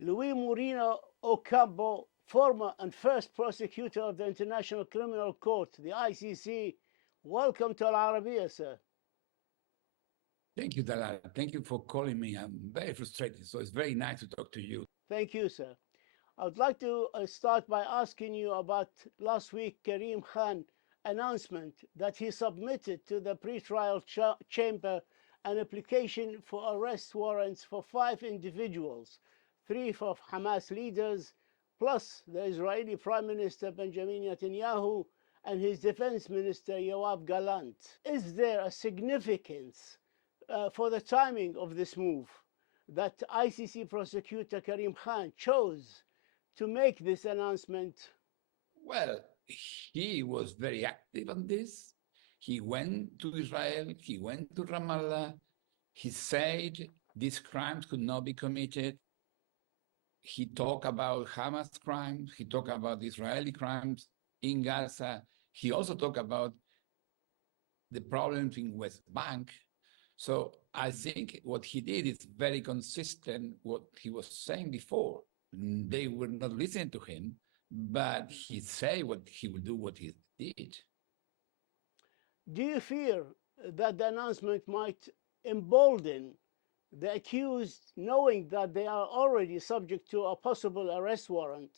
Luis Moreno Ocampo, former and first prosecutor of the International Criminal Court, the ICC, welcome to Al Arabiya, sir. Thank you, Dalal. Thank you for calling me. I'm very frustrated, so it's very nice to talk to you. Thank you, sir. I would like to start by asking you about last week Karim Khan announcement that he submitted to the pretrial chamber an application for arrest warrants for 5 individuals, 3 of Hamas leaders, plus the Israeli Prime Minister Benjamin Netanyahu and his Defense Minister Yoav Gallant. Is there a significance for the timing of this move that ICC prosecutor Karim Khan chose to make this announcement? Well, he was very active on this. He went to Israel, he went to Ramallah, he said these crimes could not be committed. He talked about Hamas crimes, he talked about Israeli crimes in Gaza. He also talked about the problems in West Bank. So I think what he did is very consistent what he was saying before. They were not listening to him, but he said what he would do, what he did. Do you fear that the announcement might embolden the accused, knowing that they are already subject to a possible arrest warrant?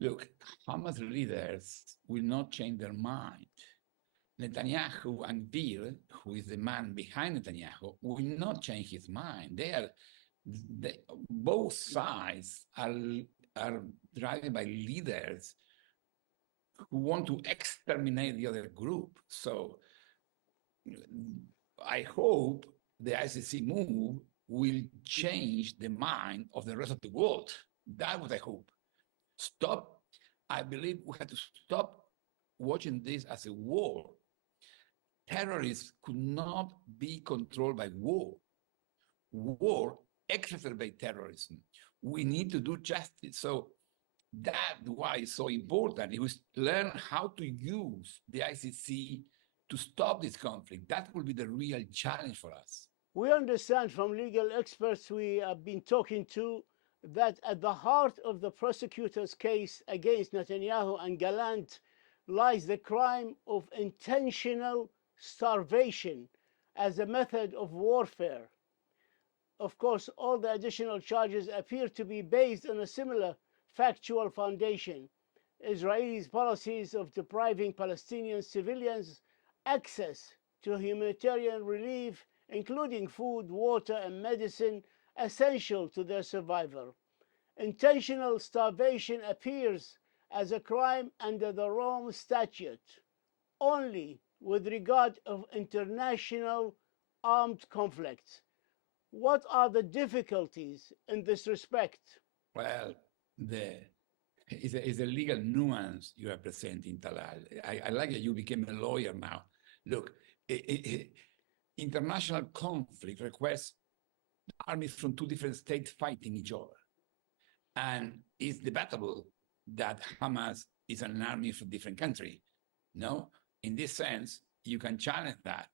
Look, Hamas leaders will not change their mind. Netanyahu and Bill, who is the man behind Netanyahu, will not change his mind. Both sides are driven by leaders who want to exterminate the other group. So I hope the ICC move will change the mind of the rest of the world. That's what I hope. I believe we have to stop watching this as a war. Terrorists could not be controlled by war. War exacerbates terrorism. We need to do justice. So that's why it's so important. It was learn how to use the ICC to stop this conflict. That will be the real challenge for us. We understand from legal experts we have been talking to that at the heart of the prosecutor's case against Netanyahu and Gallant lies the crime of intentional starvation as a method of warfare. Of course, all the additional charges appear to be based on a similar factual foundation. Israelis' policies of depriving Palestinian civilians access to humanitarian relief, including food, water, and medicine, essential to their survival. Intentional starvation appears as a crime under the Rome Statute only with regard of international armed conflicts. What are the difficulties in this respect? Well, it's a legal nuance you are presenting, Talal. I like that you became a lawyer now. Look, international conflict requires armies from 2 different states fighting each other. And it's debatable that Hamas is an army from a different country. No, in this sense, you can challenge that.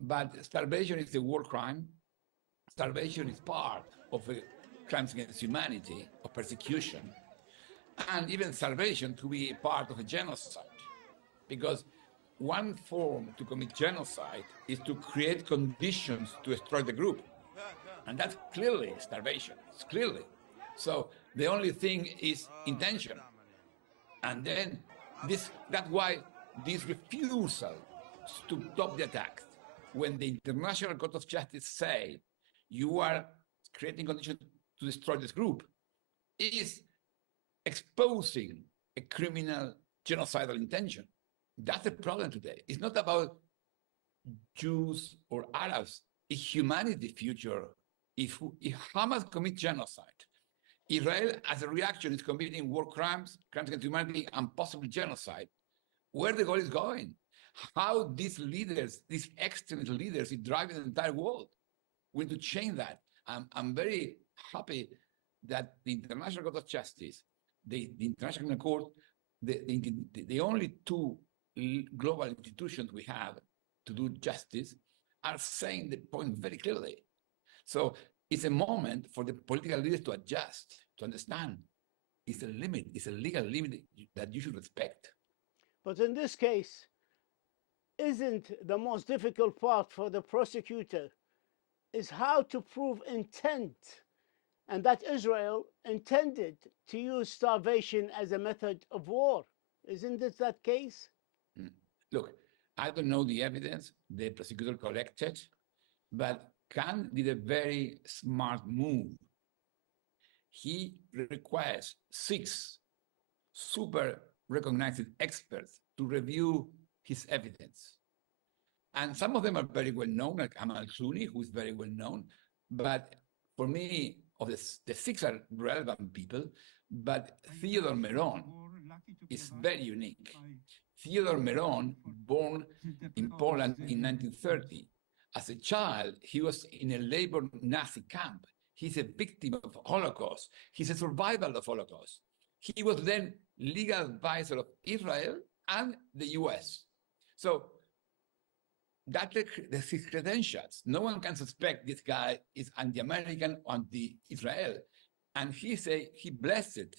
But starvation is a war crime. Starvation is part of crimes against humanity, of persecution. And even starvation to be a part of a genocide. Because one form to commit genocide is to create conditions to destroy the group. And that's clearly starvation, it's clearly. So the only thing is intention. And then that's why this refusal to stop the attacks, when the International Court of Justice say you are creating conditions to destroy this group, is exposing a criminal genocidal intention. That's the problem today. It's not about Jews or Arabs. It's humanity's future. If Hamas commits genocide, Israel, as a reaction, is committing war crimes, crimes against humanity, and possibly genocide. Where the goal is going? How these leaders, these extremist leaders, is driving the entire world. We need to change that. I'm very happy that the International Court of Justice, the International Court, the only 2 global institutions we have to do justice, are saying the point very clearly. So it's a moment for the political leaders to adjust. to understand it's a limit, it's a legal limit that you should respect. But in this case, isn't the most difficult part for the prosecutor is how to prove intent, and that Israel intended to use starvation as a method of war? Isn't it that case? Look, I don't know the evidence the prosecutor collected, but Khan did a very smart move. He requires 6 super recognized experts to review his evidence. And some of them are very well known, like Amal Clooney, who is very well known. But for me, of the 6 are relevant people, but Theodore Meron is very unique. Theodore Meron, born in Poland in 1930. As a child, he was in a labor Nazi camp. He's a victim of Holocaust. He's a survivor of Holocaust. He was then legal advisor of Israel and the US. So that's his credentials. No one can suspect this guy is anti-American or anti-Israel. And he blessed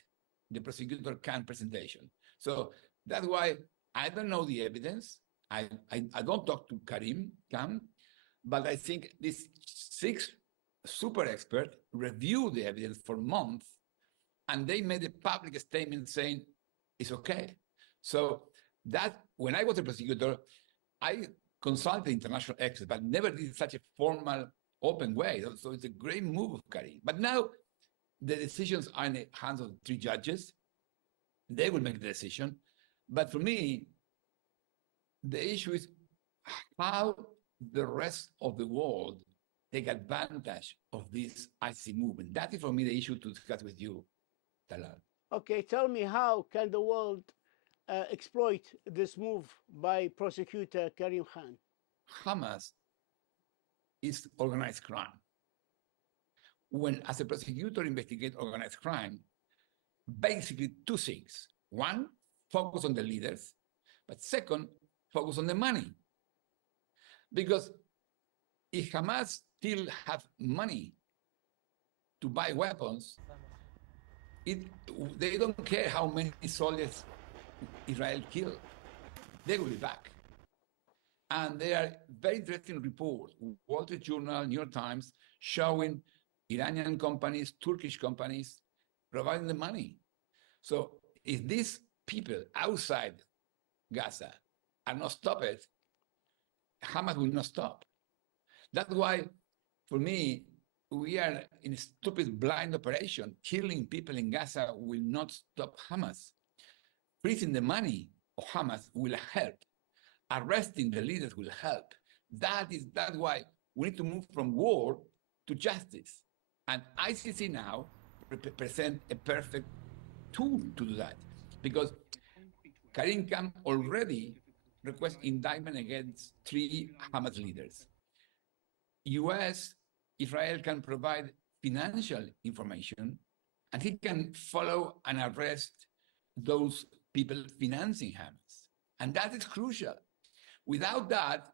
the prosecutor Khan presentation. So that's why I don't know the evidence. I don't talk to Karim Khan, but I think these 6 super experts reviewed the evidence for months, and they made a public statement saying it's okay. So that when I was a prosecutor, I consulted international experts, but never did such a formal, open way. So it's a great move of Karim. But now the decisions are in the hands of 3 judges. They will make the decision. But for me, the issue is how the rest of the world take advantage of this ICC movement. That is, for me, the issue to discuss with you, Talal. Okay, tell me, how can the world exploit this move by prosecutor Karim Khan? Hamas is organized crime. When, as a prosecutor, investigate organized crime, basically 2 things. 1, focus on the leaders, but 2nd, focus on the money. Because if Hamas still have money to buy weapons, they don't care how many soldiers Israel killed. They will be back. And there are very interesting reports, Wall Street Journal, New York Times, showing Iranian companies, Turkish companies providing the money. So if these people outside Gaza are not stopped, Hamas will not stop. That's why, for me, we are in a stupid blind operation. Killing people in Gaza will not stop Hamas. Freezing the money of Hamas will help. Arresting the leaders will help. That's why we need to move from war to justice. And ICC now represents a perfect tool to do that, because Karim Khan already requests indictment against 3 Hamas leaders. US, Israel can provide financial information, and he can follow and arrest those people financing Hamas. And that is crucial. Without that,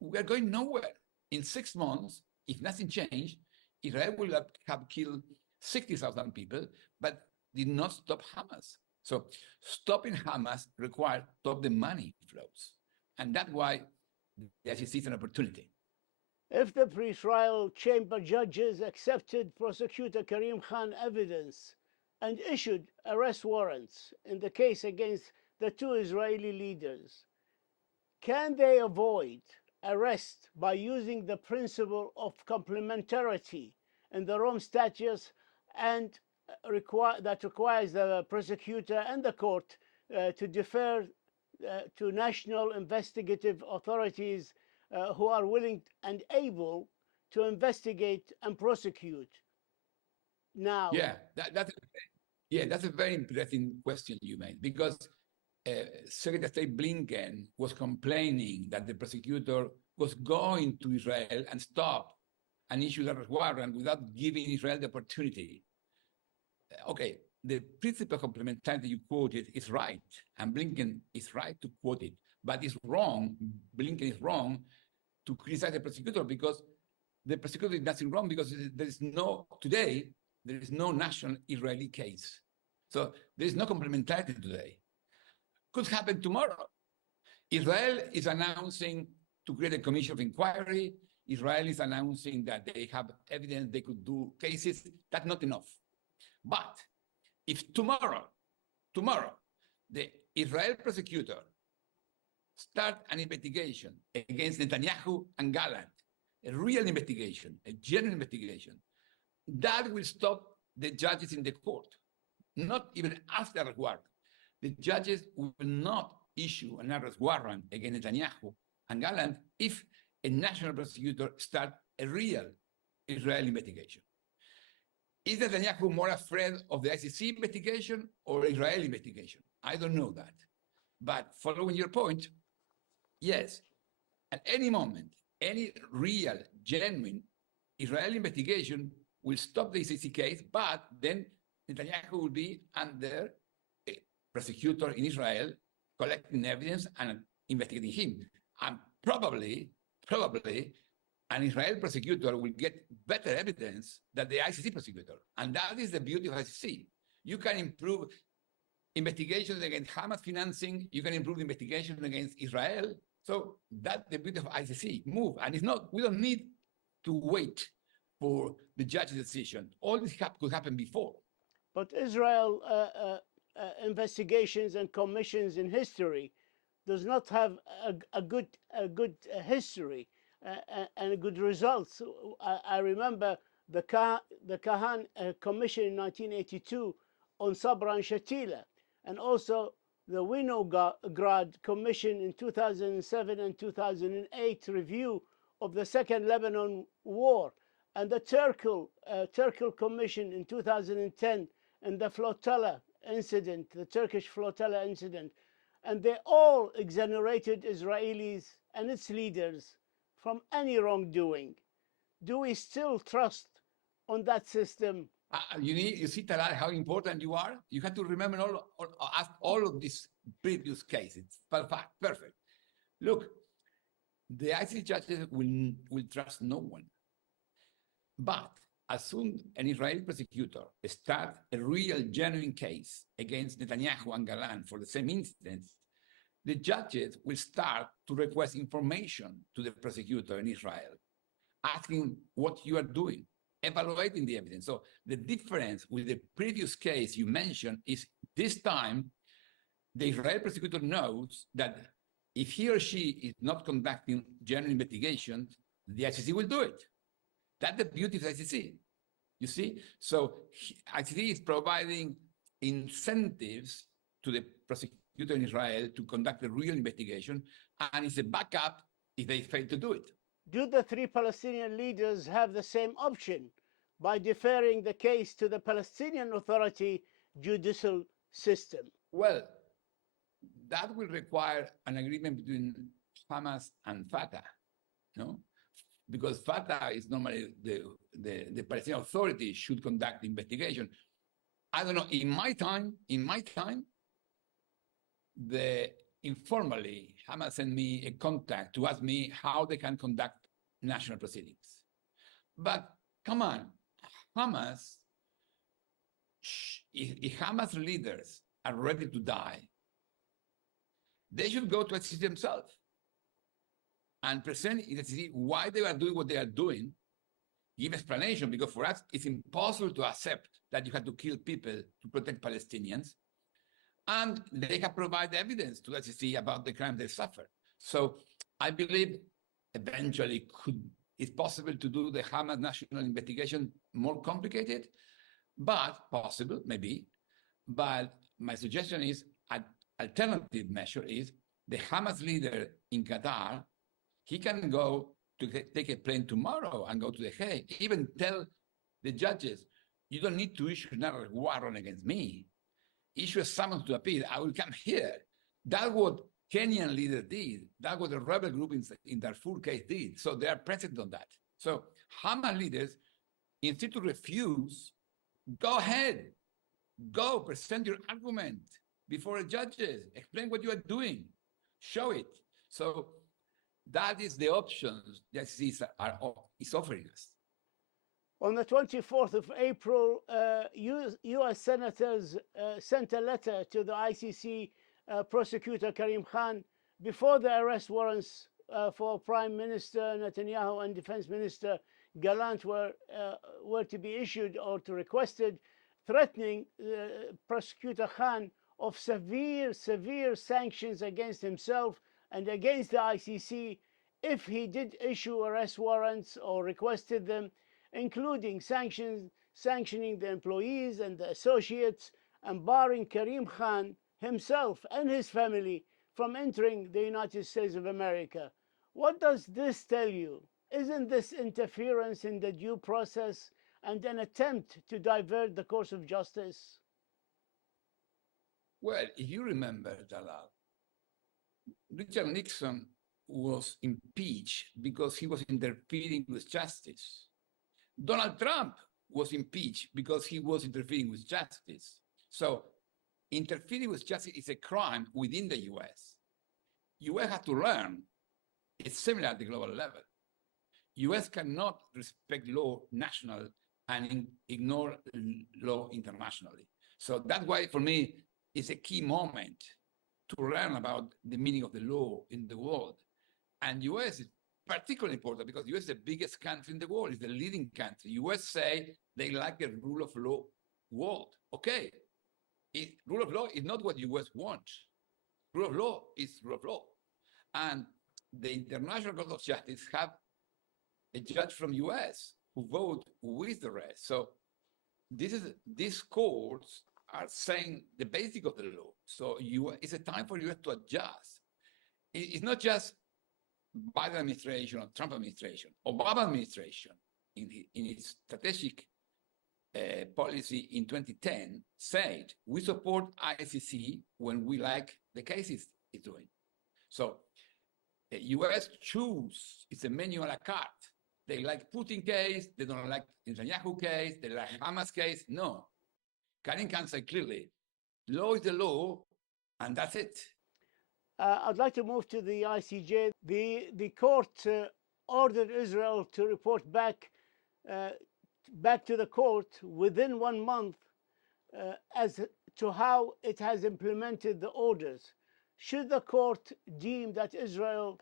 we are going nowhere. In 6 months, if nothing changed, Israel will have killed 60,000 people, but did not stop Hamas. So stopping Hamas requires stop the money flows. And that's why the ICC is an opportunity. If the pre-trial chamber judges accepted prosecutor Karim Khan evidence and issued arrest warrants in the case against the 2 Israeli leaders, can they avoid arrest by using the principle of complementarity in the Rome Statutes, and that requires the prosecutor and the court to defer to national investigative authorities who are willing and able to investigate and prosecute? Now, that's a very interesting question you made, because Secretary of State Blinken was complaining that the prosecutor was going to Israel and stop and issue the warrant without giving Israel the opportunity. Okay, the principle of complementarity you quoted is right, and Blinken is right to quote it, but it's wrong. Blinken is wrong to criticize the prosecutor, because the prosecutor did nothing wrong, because there is no, today, There is no national Israeli case. So there is no complementarity today. Could happen tomorrow. Israel is announcing to create a commission of inquiry. Israel is announcing that they have evidence they could do cases. That's not enough. But if tomorrow, the Israel prosecutor start an investigation against Netanyahu and Gallant, a real investigation, a genuine investigation, that will stop the judges in the court, not even after arrest warrant. The judges will not issue an arrest warrant against Netanyahu and Gallant if a national prosecutor starts a real Israeli investigation. Is Netanyahu more afraid of the ICC investigation or Israeli investigation? I don't know that. But following your point, yes, at any moment, any real, genuine Israeli investigation will stop the ICC case, but then Netanyahu will be under a prosecutor in Israel collecting evidence and investigating him. And probably an Israeli prosecutor will get better evidence than the ICC prosecutor. And that is the beauty of ICC. You can improve investigations against Hamas financing, you can improve the investigation against Israel. So that's the beauty of ICC. Move. And it's not, we don't need to wait for the judge's decision. All this could happen before. But Israel investigations and commissions in history does not have a good history and good results. I remember the Kahan Commission in 1982 on Sabra and Shatila, and also the Winograd Commission in 2007 and 2008 review of the Second Lebanon War, and the Turkle Commission in 2010 and the flotilla incident, the Turkish flotilla incident. And they all exonerated Israelis and its leaders from any wrongdoing. Do we still trust on that system? You see, Talal, how important you are? You have to remember all of these previous cases. Perfect. Look, the ICC judges will trust no one. But as soon as an Israeli prosecutor starts a real, genuine case against Netanyahu and Gallant for the same incidents, the judges will start to request information to the prosecutor in Israel, asking what you are doing, evaluating the evidence. So the difference with the previous case you mentioned is this time, the Israeli prosecutor knows that if he or she is not conducting genuine investigations, the ICC will do it. That's the beauty of the ICC. You see? So ICC is providing incentives to the prosecutor in Israel to conduct a real investigation, and it's a backup if they fail to do it. Do the three Palestinian leaders have the same option by deferring the case to the Palestinian Authority judicial system? Well, that will require an agreement between Hamas and Fatah, no? Because Fatah is normally the Palestinian Authority should conduct the investigation. I don't know, in my time, informally, Hamas sent me a contact to ask me how they can conduct national proceedings. But come on, Hamas, if Hamas leaders are ready to die, they should go to ICC themselves and present in ICC why they are doing what they are doing, give explanation, because for us, it's impossible to accept that you have to kill people to protect Palestinians. And they have provided evidence to ICC about the crime they suffered. So I believe eventually it's possible to do the Hamas national investigation more complicated, but possible, maybe. But my suggestion is an alternative measure is the Hamas leader in Qatar, he can go to take a plane tomorrow and go to The Hague, even tell the judges, you don't need to issue another warrant against me. Issue a summons to appeal, I will come here. That's what Kenyan leader did. That's what the rebel group in Darfur case did. So they are present on that. So Hamas leaders, instead to refuse, go ahead. Go, present your argument before the judges. Explain what you are doing. Show it. So that is the options that ICC is offering us. On the 24th of April, US senators sent a letter to the ICC prosecutor Karim Khan before the arrest warrants for Prime Minister Netanyahu and Defense Minister Gallant were to be issued or to requested, threatening Prosecutor Khan of severe sanctions against himself and against the ICC if he did issue arrest warrants or requested them, including sanctioning the employees and the associates and barring Karim Khan himself and his family from entering the United States of America. What does this tell you? Isn't this interference in the due process and an attempt to divert the course of justice? Well, if you remember, Jalal, Richard Nixon was impeached because he was interfering with justice. Donald Trump was impeached because he was interfering with justice. So interfering with justice is a crime within the US. US has to learn it's similar at the global level. US cannot respect law national and ignore law internationally. So that's why, for me, it's a key moment to learn about the meaning of the law in the world. And US is particularly important because US is the biggest country in the world, it's the leading country. US say they like a rule of law world. Okay, rule of law is not what US wants. Rule of law is rule of law. And the International Court of Justice have a judge from US who vote with the rest. So these courts are saying the basic of the law. So it's a time for US to adjust. It's not just Biden administration or Trump administration. Obama administration, in its strategic policy in 2010, said we support ICC when we like the cases it's doing. So the US choose, it's a menu a la carte. They like Putin case, they don't like Netanyahu case, they like Hamas case. No. Karim Khan said clearly, law is the law, and that's it. I'd like to move to the ICJ. The court ordered Israel to report back to the court within 1 month as to how it has implemented the orders. Should the court deem that Israel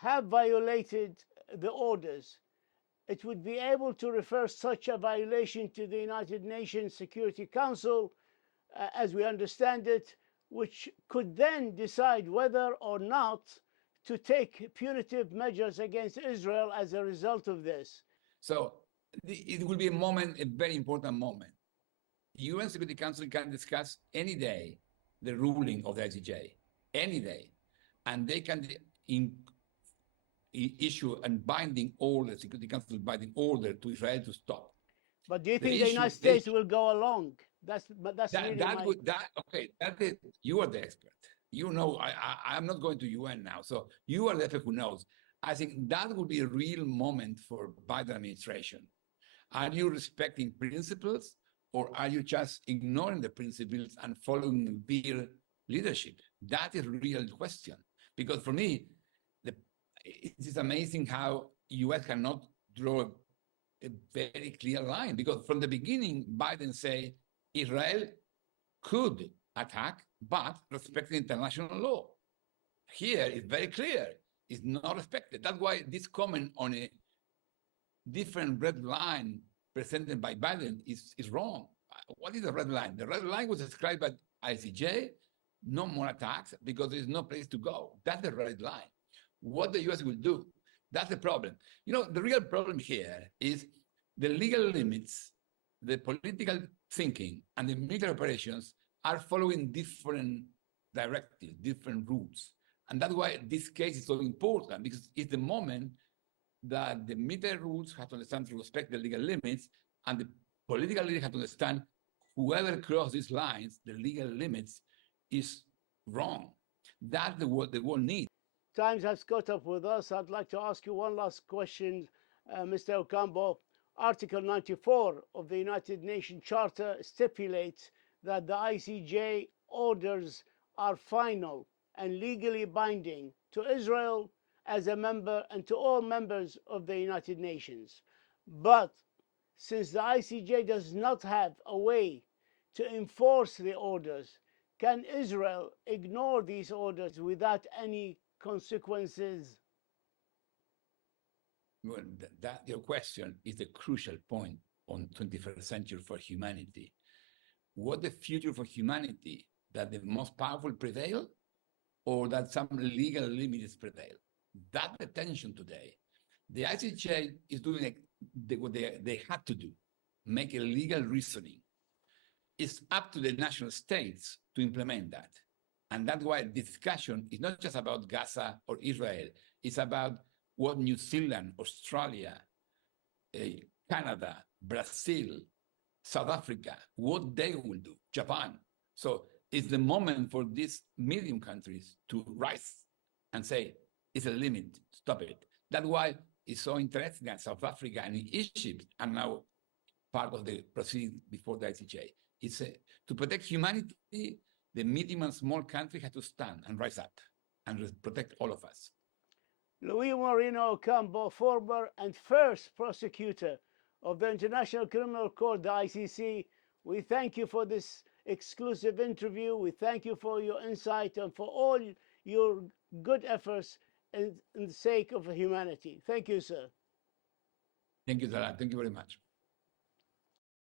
have violated the orders, it would be able to refer such a violation to the United Nations Security Council, as we understand it, which could then decide whether or not to take punitive measures against Israel as a result of this. So it will be a very important moment. The UN Security Council can discuss any day the ruling of the ICJ, any day, and they can issue a binding order, Security Council binding order to Israel to stop. But do you think the United States will go along? You are the expert. You know, I'm not going to UN now, so you are the expert who knows. I think that would be a real moment for Biden administration. Are you respecting principles, or are you just ignoring the principles and following their leadership? That is a real question. Because for me, it is amazing how US cannot draw a very clear line. Because from the beginning, Biden said Israel could attack, but respecting international law. Here, it's very clear. It's not respected. That's why this comment on a different red line presented by Biden is wrong. What is the red line? The red line was described by ICJ, no more attacks because there's no place to go. That's the red line. What the US will do, that's the problem. You know, the real problem here is the legal limits, the political thinking, and the military operations are following different directives, different rules. And that's why this case is so important, because it's the moment that the military rules have to understand to respect the legal limits, and the political leaders have to understand whoever crosses these lines, the legal limits, is wrong. That's what the world needs. Times has caught up with us. I'd like to ask you one last question, Mr. Ocampo. Article 94 of the United Nations Charter stipulates that the ICJ orders are final and legally binding to Israel as a member and to all members of the United Nations. But Since the ICJ does not have a way to enforce the orders, can Israel ignore these orders without any consequences? Well, that your question is the crucial point on 21st century for humanity. What the future for humanity? That the most powerful prevail, or that some legal limits prevail? That's the tension today. The ICJ is doing what they had to do, make a legal reasoning. It's up to the national states to implement that. And that's why the discussion is not just about Gaza or Israel, it's about what New Zealand, Australia, Canada, Brazil, South Africa, what they will do, Japan. So it's the moment for these medium countries to rise and say, it's a limit, stop it. That's why it's so interesting that South Africa and Egypt are now part of the proceedings before the ICJ. It's to protect humanity, the medium and small country have to stand and rise up and protect all of us. Luis Moreno Ocampo, former and first prosecutor of the International Criminal Court, the ICC, we thank you for this exclusive interview. We thank you for your insight and for all your good efforts in the sake of humanity. Thank you, sir. Thank you, Zara. Thank you very much.